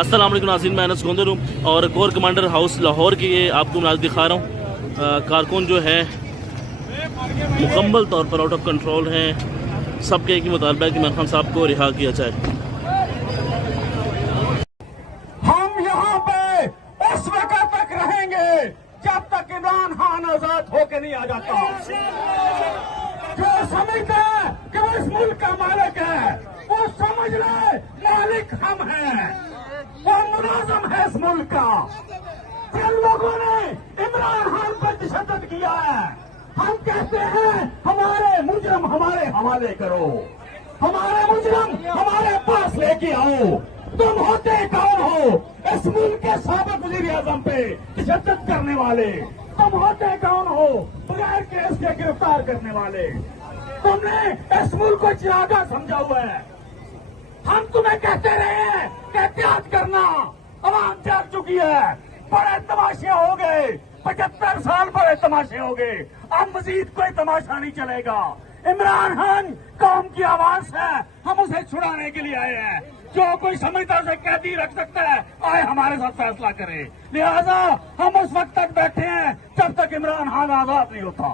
السلام علیکم ناظرین، میں انس گوندر ہوں اور کور کمانڈر ہاؤس لاہور کی آپ کو مناظر دکھا رہا ہوں۔ کارکن جو ہے مکمل طور پر آؤٹ آف کنٹرول ہیں، سب کے ایک ہی مطالبہ ہے کہ عمران خان صاحب کو رہا کیا جائے۔ ہم یہاں پہ اس وقت تک رہیں گے جب تک عمران خان آزاد ہو کے نہیں آ جاتا۔ جو سمجھتا ہے کہ وہ اس ملک کا مالک ہے، وہ سمجھ لے مالک ہم ہیں، وہ ملازم ہے اس ملک کا۔ جن لوگوں نے عمران خان پر تشدد کیا ہے، ہم کہتے ہیں ہمارے مجرم ہمارے حوالے کرو، ہمارے مجرم ہمارے پاس لے کے آؤ۔ تم ہوتے کون ہو اس ملک کے سابق وزیر اعظم پہ تشدد کرنے والے؟ تم ہوتے کون ہو بغیر کیس کے گرفتار کرنے والے؟ تم نے اس ملک کو چراغا سمجھا ہوا ہے۔ ہم تمہیں کہتے رہے ہیں کہ احتیاط کرنا، عوام جاگ چکی ہے، بڑے تماشے ہو گئے، 75 سال بڑے تماشے ہو گئے، اب مزید کوئی تماشا نہیں چلے گا۔ عمران خان قوم کی آواز ہے، ہم اسے چھڑانے کے لیے آئے ہیں۔ جو کوئی سمجھتا اسے قیدی رکھ سکتا ہے، آئے ہمارے ساتھ فیصلہ کرے۔ لہذا ہم اس وقت تک بیٹھے ہیں جب تک عمران خان آزاد نہیں ہوتا۔